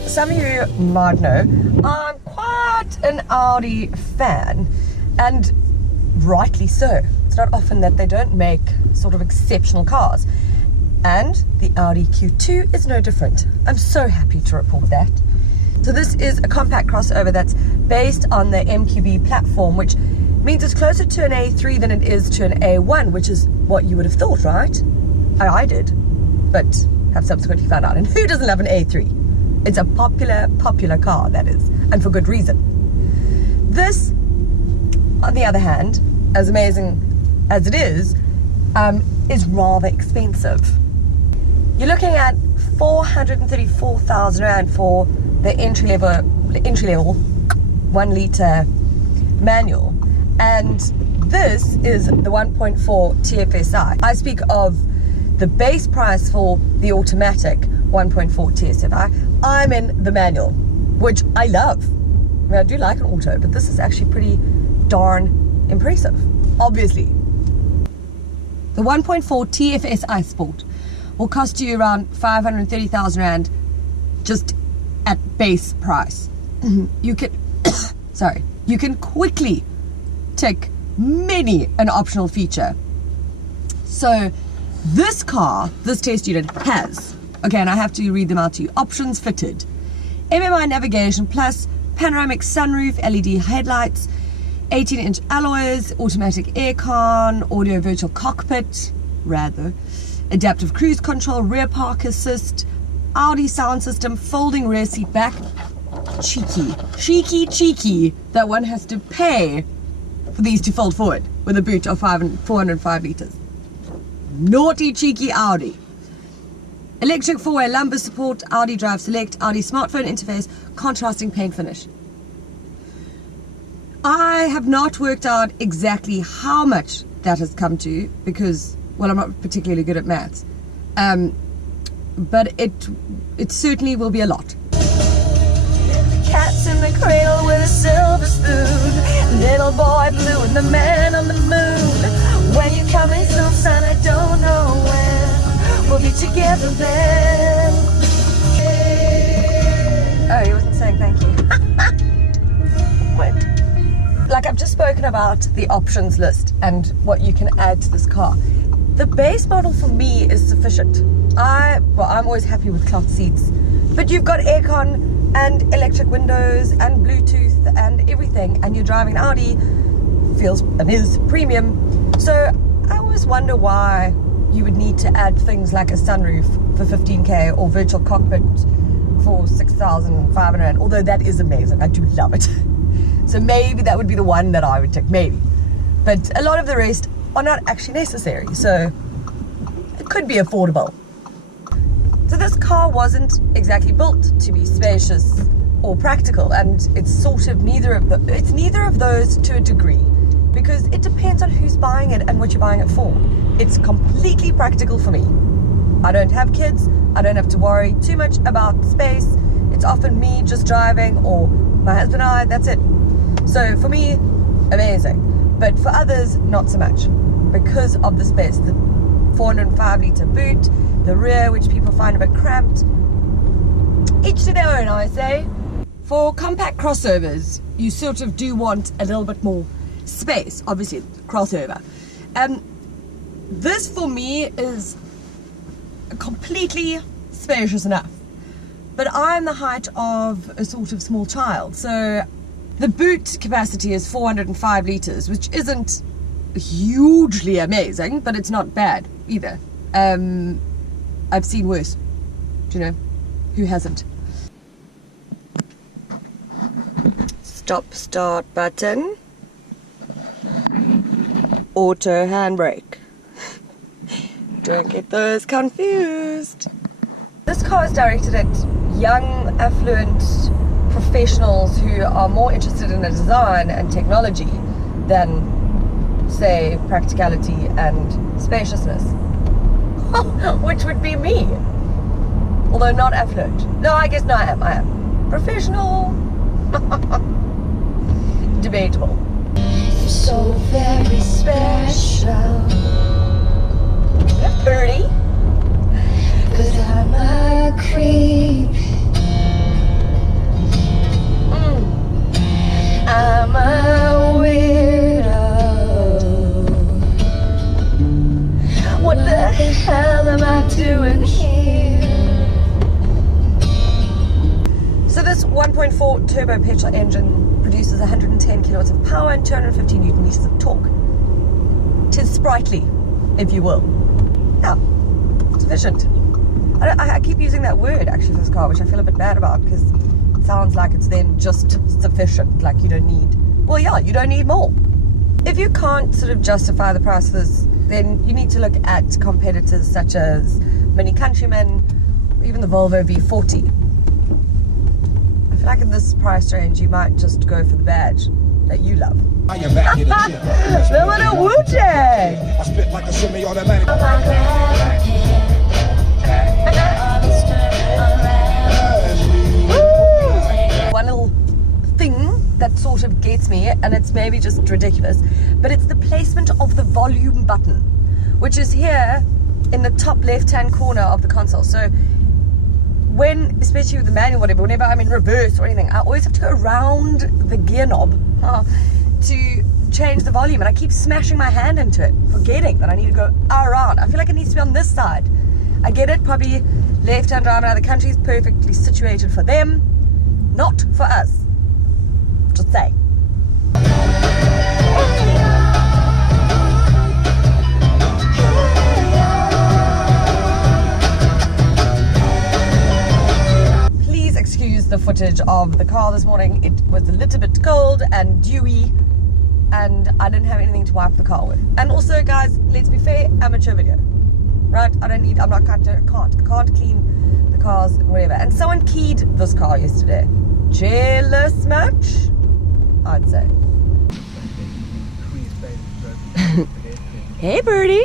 as some of you might know, I'm quite an Audi fan, and rightly so. It's not often that they don't make sort of exceptional cars, and the Audi Q2 is no different. I'm so happy to report that. So this is a compact crossover that's based on the MQB platform, which means it's closer to an A3 than it is to an A1, which is what you would have thought, right? I did, but have subsequently found out. And who doesn't love an A3? It's a popular car, that is, and for good reason. This, on the other hand, as amazing as it is rather expensive. You're looking at 434,000 Rand for the entry level 1 litre manual, and this is the 1.4 TFSI. I speak of the base price for the automatic 1.4 TFSI. I'm in the manual, which I love. I mean, I do like an auto, but this is actually pretty darn impressive. Obviously, the 1.4 TFSI Sport will cost you around 530,000 Rand just at base price. You can you can quickly tick many an optional feature. So this car, this test unit has, okay, and I have to read them out to you. Options fitted: MMI navigation plus panoramic sunroof, LED headlights, 18-inch alloys, automatic aircon, audio virtual cockpit, adaptive cruise control, rear park assist, Audi sound system, folding rear seat back. Cheeky that one has to pay for these to fold forward with a boot of 405 litres. Naughty cheeky Audi. Electric 4-way lumbar support, Audi Drive Select, Audi smartphone interface, contrasting paint finish. I have not worked out exactly how much that has come to because, well, I'm not particularly good at maths. But it certainly will be a lot. Cat's in the cradle with a silver spoon, little boy blue and the man on the moon. When you coming soon, son, I don't know when. We'll be together then. Oh, he wasn't saying thank you. What? Like, I've just spoken about the options list and what you can add to this car. The base model for me is sufficient. I'm always happy with cloth seats, but you've got aircon and electric windows and Bluetooth and everything, and you're driving an Audi, feels and is premium. So I always wonder why you would need to add things like a sunroof for 15k or virtual cockpit for 6,500, although that is amazing. I do love it. So maybe that would be the one that I would take, maybe. But a lot of the rest are not actually necessary, so it could be affordable. So this car wasn't exactly built to be spacious or practical, and it's sort of neither of those to a degree, because it depends on who's buying it and what you're buying it for. It's completely practical for me. I don't have kids, I don't have to worry too much about space. It's often me just driving or my husband and I, that's it. So for me, amazing. But for others, not so much, because of the space. The 405 litre boot, the rear, which people find a bit cramped. Each to their own, I say. For compact crossovers, you sort of do want a little bit more space, obviously, crossover. This for me is completely spacious enough. But I'm the height of a sort of small child, so the boot capacity is 405 litres, which isn't hugely amazing, but it's not bad either. I've seen worse. Do you know? Who hasn't? Stop start button. Auto handbrake. Don't get those confused. This car is directed at young, affluent professionals who are more interested in the design and technology than, say, practicality and spaciousness. Which would be me. Although not affluent. No, I guess no, I am. Professional. Debatable. You're so very special. You're pretty. 'Cause I'm a creep. this 1.4 turbo petrol engine produces 110 kilowatts of power and 250 newton meters of torque. 'Tis sprightly, if you will. Yeah, sufficient. I keep using that word actually for this car, which I feel a bit bad about because it sounds like it's then just sufficient. Like you don't need, well, yeah, you don't need more. If you can't sort of justify the price of this, then you need to look at competitors such as Mini Countryman, or even the Volvo V40. I feel like in this price range, you might just go for the badge that you love. The little Wu-Tang! I spit like a semi-automatic. One little thing that sort of gets me, and it's maybe just ridiculous, but it's the placement of the volume button, which is here in the top left-hand corner of the console. So when, especially with the manual, whatever, whenever I'm in reverse or anything, I always have to go around the gear knob to change the volume, and I keep smashing my hand into it, forgetting that I need to go around. I feel like it needs to be on this side. I get it, probably left-hand drive in other countries, perfectly situated for them, not for us. Just saying. Please excuse the footage of the car this morning. It was a little bit cold and dewy, and I didn't have anything to wipe the car with. And also, guys, let's be fair, amateur video, right? I'm not can't clean the cars, whatever. And someone keyed this car yesterday. Jealous much? I'd say. Hey, birdie.